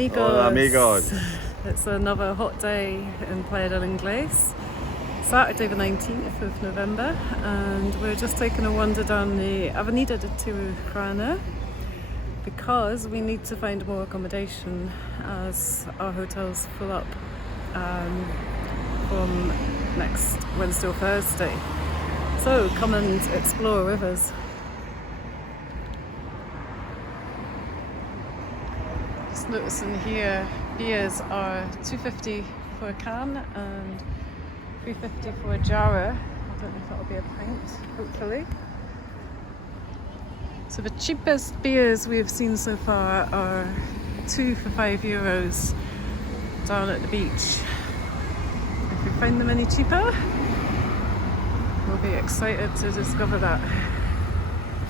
amigos. Hola amigos. It's another hot day in Playa del Inglés, Saturday the 19th of November, and we're just taking a wander down the Avenida de Tirajana because we need to find more accommodation as our hotel's full up from next Wednesday or Thursday. So come and explore with us. Just noticing here, beers are $2.50 for a can and $3.50 for a jarrer. I don't know if that'll be a pint, hopefully. So the cheapest beers we've seen so far are 2 for €5 down at the beach. If we find them any cheaper, we'll be excited to discover that.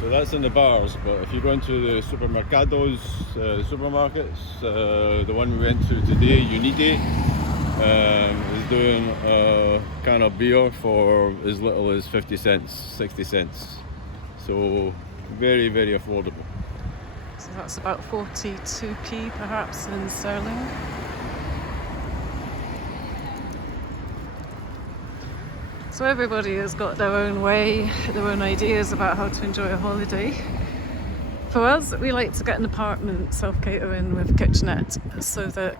So that's in the bars, but if you go into the supermercados, supermarkets, the one we went to today, Unity, is doing a can of beer for as little as 50 cents, 60 cents. So very, very affordable. So that's about 42p perhaps in sterling. So everybody has got their own way, their own ideas about how to enjoy a holiday. For us, we like to get an apartment, self-catering with kitchenette, so that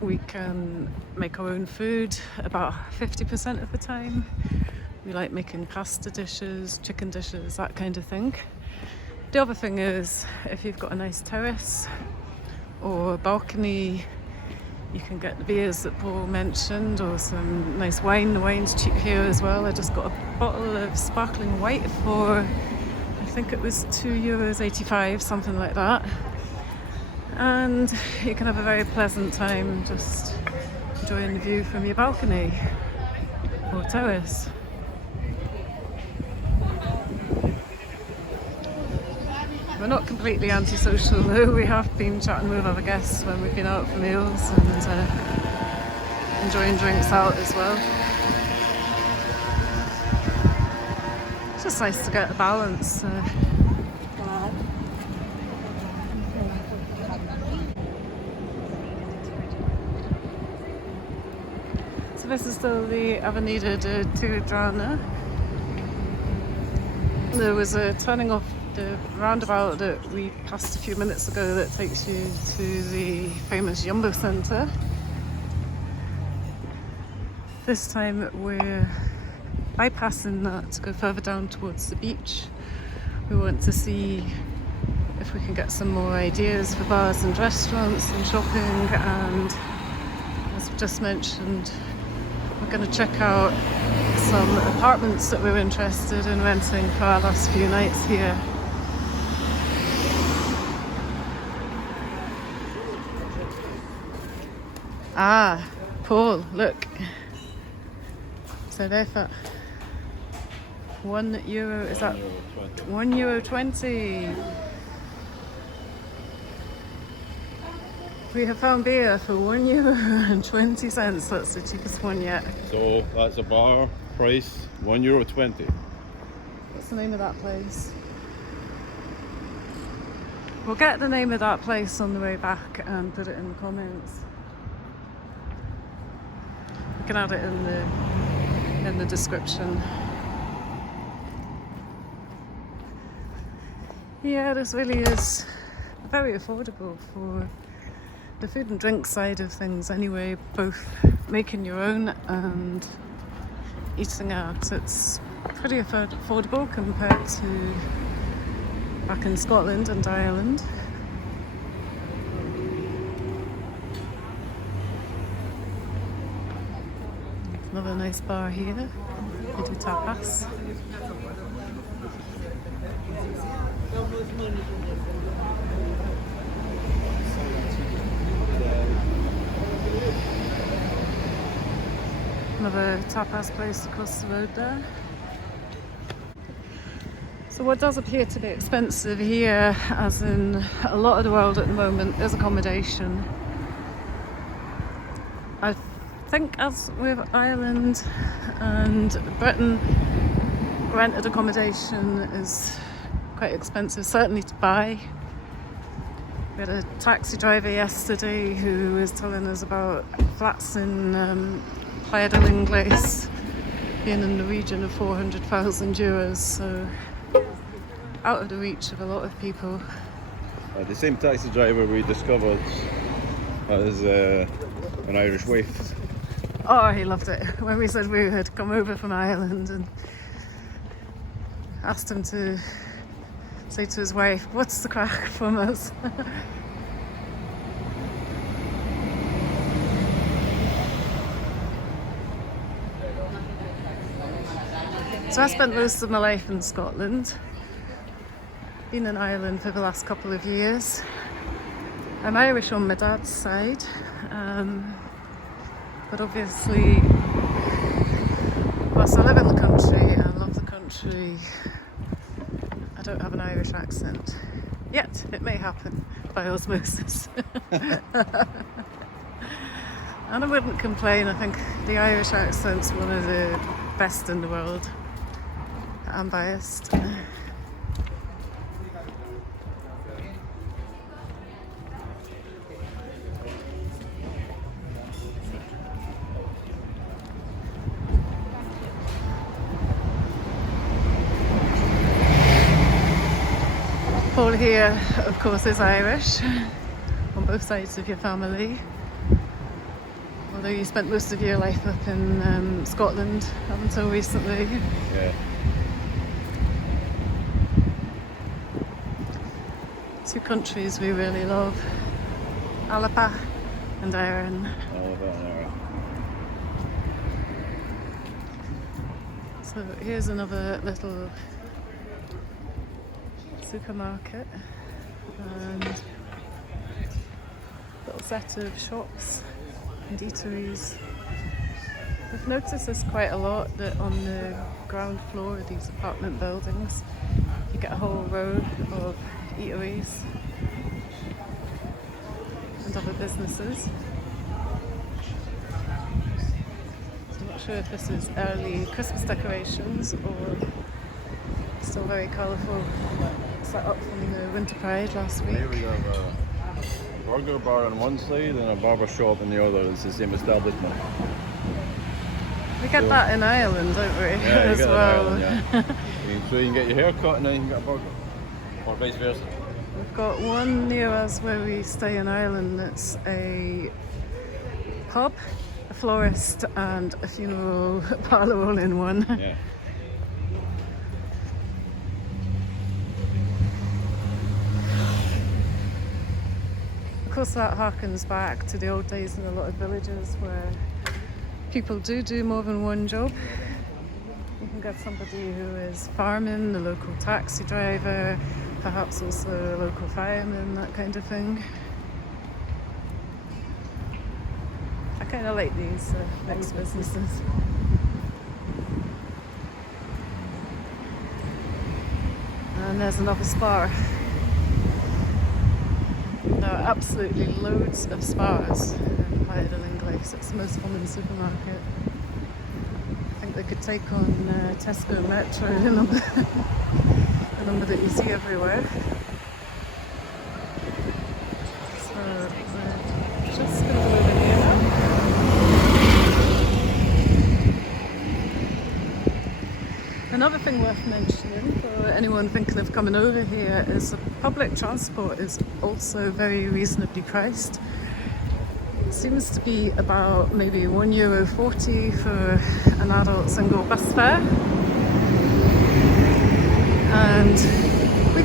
we can make our own food about 50% of the time. We like making pasta dishes, chicken dishes, that kind of thing. The other thing is, if you've got a nice terrace or a balcony, you can get the beers that Paul mentioned, or some nice wine. The wine's cheap here as well. I just got a bottle of sparkling white for, I think it was €2.85, something like that. And you can have a very pleasant time just enjoying the view from your balcony or terrace. We're not completely antisocial though. We have been chatting with other guests when we've been out for meals and enjoying drinks out as well. It's just nice to get a balance. So this is still the Avenida de Tirajana. There was a turning off the roundabout that we passed a few minutes ago that takes you to the famous Jumbo Centre. This time we're bypassing that to go further down towards the beach. We want to see if we can get some more ideas for bars and restaurants and shopping, and as we just mentioned, we're going to check out some apartments that we're interested in renting for our last few nights here. Ah, Paul, look. Cerveza. €1, is that €1.20? We have found beer for €1.20. That's the cheapest one yet. So that's a bar price, €1.20. What's the name of that place? We'll get the name of that place on the way back and put it in the comments. You can add it in the description. Yeah, this really is very affordable for the food and drink side of things anyway, both making your own and eating out. It's pretty affordable compared to back in Scotland and Ireland. Another nice bar here. We do tapas. Another tapas place across the road there. So what does appear to be expensive here, as in a lot of the world at the moment, is accommodation. I think as with Ireland and Britain, rented accommodation is quite expensive, certainly to buy. We had a taxi driver yesterday who was telling us about flats in Playa del Inglés being in the region of 400,000 euros, so out of the reach of a lot of people. The same taxi driver we discovered has an Irish wife. Oh, he loved it when we said we had come over from Ireland, and asked him to say to his wife, "What's the crack from us?" So I spent most of my life in Scotland. Been in Ireland for the last couple of years. I'm Irish on my dad's side, but obviously, whilst I live in the country and love the country, I don't have an Irish accent. Yet, it may happen by osmosis. And I wouldn't complain. I think the Irish accent's one of the best in the world. I'm biased. Paul here, of course, is Irish on both sides of your family. Although you spent most of your life up in Scotland up until recently. Yeah. Two countries we really love, Alapa and Erin. Alaba and Erin. So here's another little supermarket and little set of shops and eateries. I've noticed this quite a lot, that on the ground floor of these apartment buildings you get a whole row of eateries and other businesses. So I'm not sure if this is early Christmas decorations or still very colourful, set up from the Winter Pride last week. Here we have a burger bar on one side and a barber shop on the other. It's the same establishment. We get that in Ireland, don't we? Yeah, as well. Ireland, yeah. So you can get your hair cut and then you can get a burger. Or vice versa. We've got one near us where we stay in Ireland that's a pub, a florist and a funeral parlour all in one. Yeah. Of course that harkens back to the old days in a lot of villages where people do more than one job. You can get somebody who is farming, a local taxi driver, perhaps also a local fireman, that kind of thing. I kind of like these mixed businesses. And there's another spar. There are absolutely loads of spars in Playa del Inglés. It's the most common supermarket. I think they could take on Tesco Metro, the number that you see everywhere. So we're just going to go over here now. Another thing worth mentioning for anyone thinking of coming over here is that public transport is also very reasonably priced. It seems to be about maybe €1.40 for an adult single bus fare. And we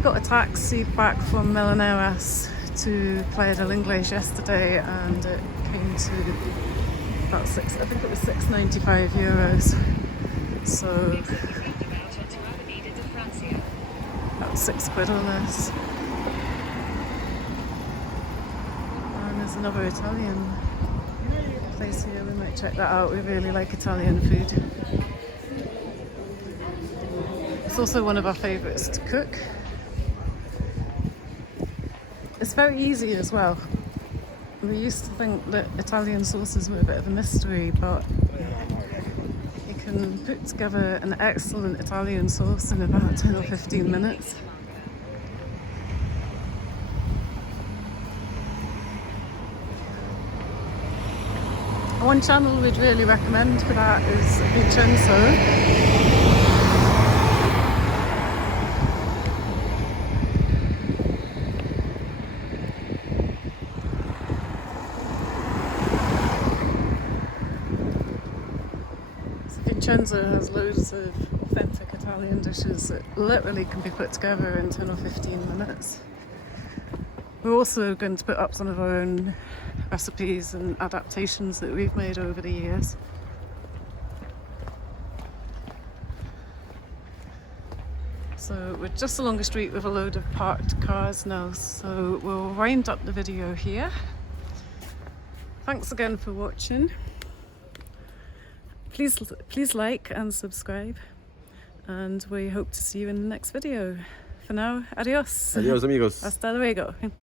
got a taxi back from Milaneras to Playa del Inglés yesterday, and it came to about €6.95. So about £6 or less. And there's another Italian place here, we might check that out. We really like Italian food. It's also one of our favourites to cook. It's very easy as well. We used to think that Italian sauces were a bit of a mystery, but you can put together an excellent Italian sauce in about 10 or 15 minutes. One channel we'd really recommend for that is Vincenzo. Vincenzo has loads of authentic Italian dishes that literally can be put together in 10 or 15 minutes. We're also going to put up some of our own recipes and adaptations that we've made over the years. So we're just along a street with a load of parked cars now, so we'll wind up the video here. Thanks again for watching. Please like and subscribe, and we hope to see you in the next video. For now, adios. Adios, amigos. Hasta luego.